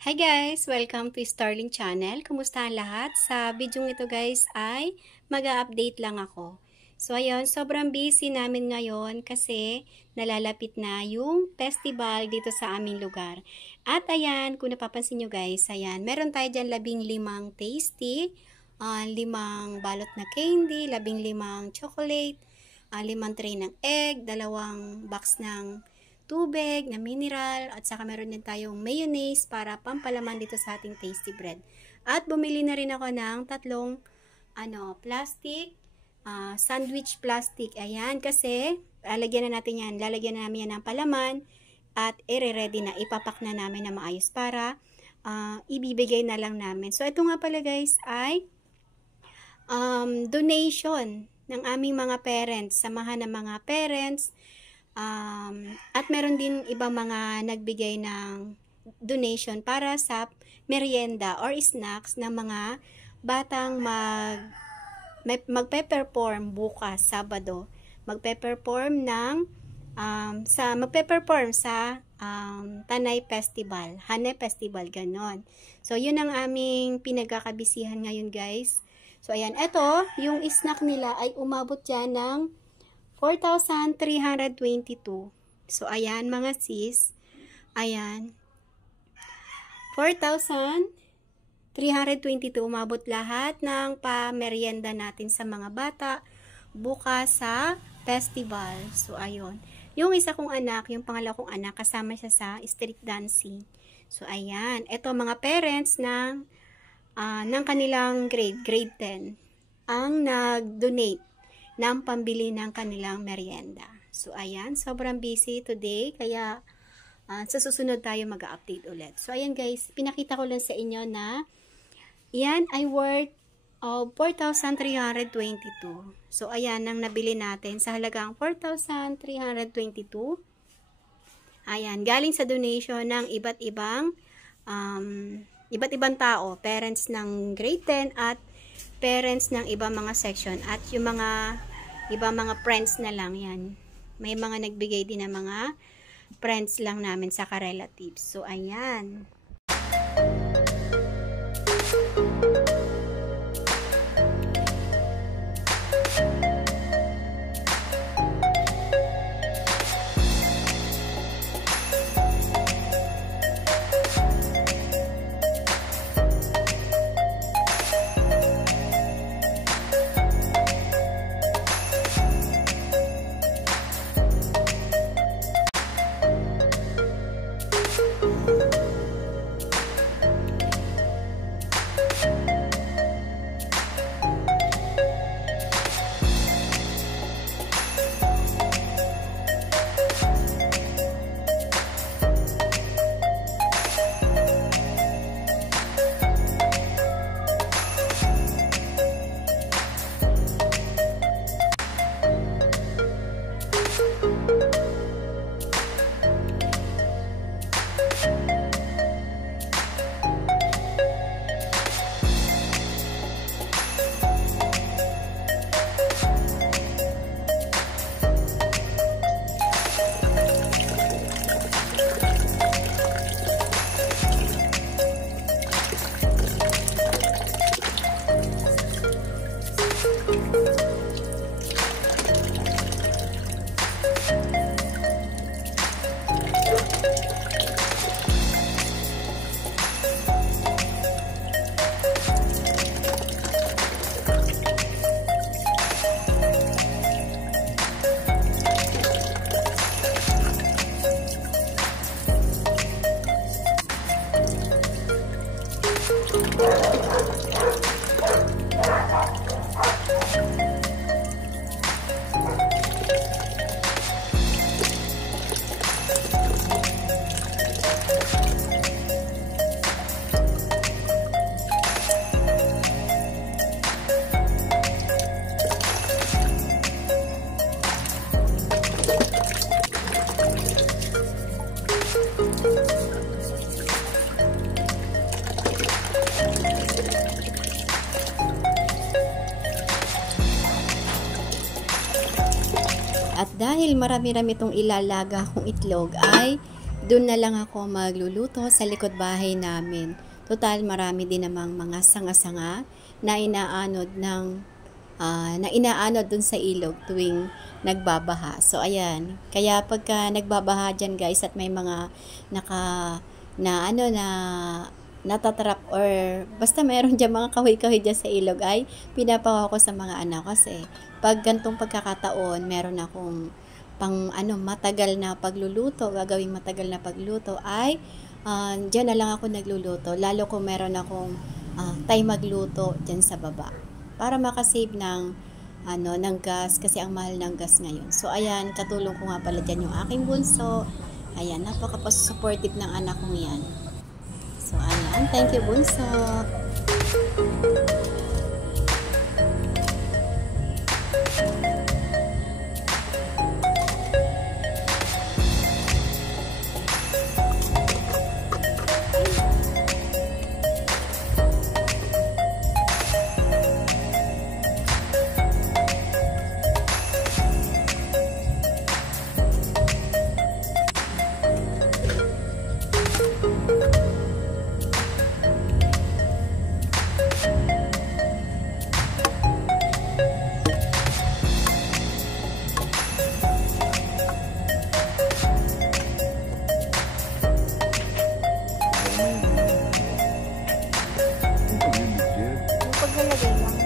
Hi guys! Welcome to Starling Channel. Kumusta ang lahat? Sa video ito guys ay mag-update lang ako. So ayun, sobrang busy namin ngayon kasi nalalapit na yung festival dito sa aming lugar. At ayan, kung napapansin nyo guys, ayan, meron tayo dyan 15 tasty, 5 balot na candy, 15 chocolate, 5 tray ng egg, 2 box ng tubig na mineral, at saka meron din tayong mayonnaise para pampalaman dito sa ating tasty bread. At bumili na rin ako ng 3 plastic, sandwich plastic. Ayan, kasi lalagyan na natin yan. Lalagyan na namin yan ng palaman at i-ready na. Ipapak na namin na maayos para ibibigay na lang namin. So, ito nga pala guys ay donation ng aming mga parents. Samahan ng mga parents. At meron din ibang mga nagbigay ng donation para sa merienda or snacks ng mga batang magpe-perform bukas, Sabado. Magpe-perform sa Tanay Festival, Hanay Festival, ganon. So, yun ang aming pinagkakabisihan ngayon, guys. So, ayan, eto, yung snack nila ay umabot dyan ng 4,322. So, ayan mga sis. Ayan. 4,322. Umabot lahat ng pa-merienda natin sa mga bata bukas sa festival. So, ayun. Yung isa kong anak, yung pangalawa kong anak, kasama siya sa street dancing. So, ayan. Ito mga parents ng kanilang grade 10 ang nag-donate ng pambili ng kanilang merienda. So, ayan, sobrang busy today, kaya sa susunod tayo mag-update ulit. So, ayan guys, pinakita ko lang sa inyo na yan ay worth of 4,322. So, ayan ang nabili natin sa halagang 4,322. Ayan, galing sa donation ng iba't ibang tao, parents ng grade 10 at parents ng ibang mga section, at yung mga ibang mga friends na lang yan. May mga nagbigay din ng mga friends lang namin sa ka-relatives. So, ayan. At dahil marami-rami itong ilalaga kong itlog, ay Doon na lang ako magluluto sa likod bahay namin. Total, marami din namang mga sanga-sanga na inaanod dun sa ilog tuwing nagbabaha. So, ayan. Kaya pagka nagbabaha dyan guys at may mga natatrap or basta mayroon dyan mga kahoy-kahoy dyan sa ilog ay pinapawa ko sa mga anak kasi pag gantong pagkakataon meron akong matagal na pagluluto, gagawing matagal na pagluto ay dyan na lang ako nagluluto, lalo kung meron akong time magluto dyan sa baba para makasave ng gas kasi ang mahal ng gas ngayon. So ayan, katulong ko nga pala dyan yung aking bunso. Ayan, napaka-supportive ng anak kong yan. So ayan, thank you bunso. Paglalagay lang.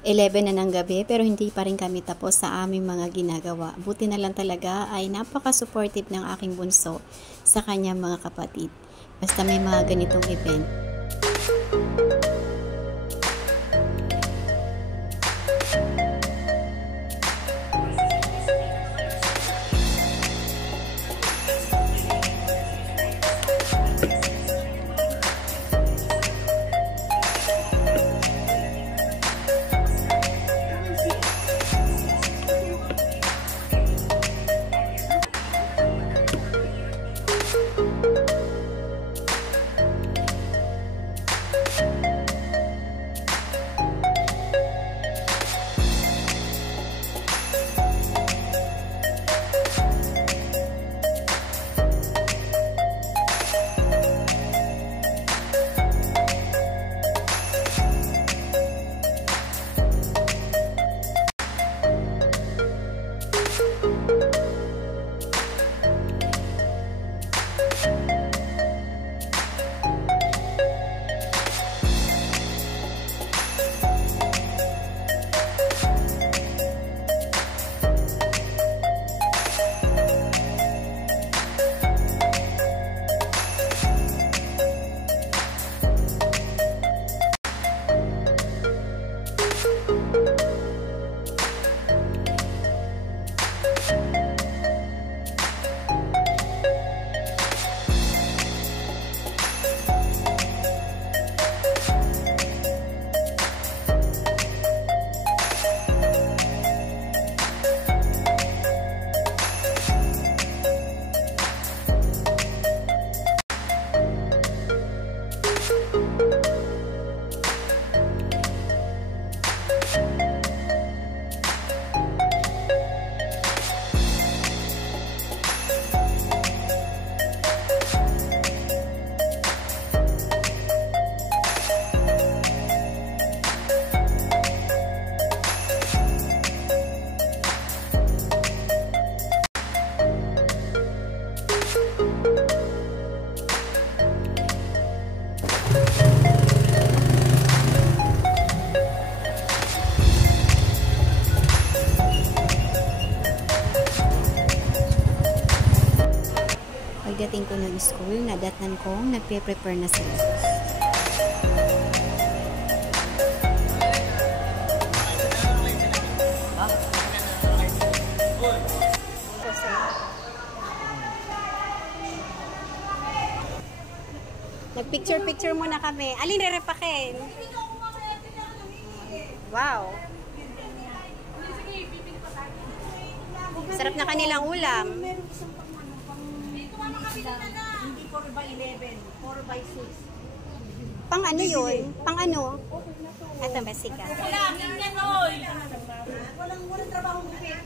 11 na ng gabi pero hindi pa rin kami tapos sa aming mga ginagawa. Buti na lang talaga ay napaka-supportive ng aking bunso sa kanyang mga kapatid. Basta may mga ganitong event. pagdating ko ng school, nadatnan kong nagpe-prepare na sila. Nagpicture-picture muna kami. Alin re-repakin? Wow. Sarap na kanilang ulam. Hindi 4x11, 4x6. Pang ano yun? Pang ano? Ito, basika. Walang trabaho bukit.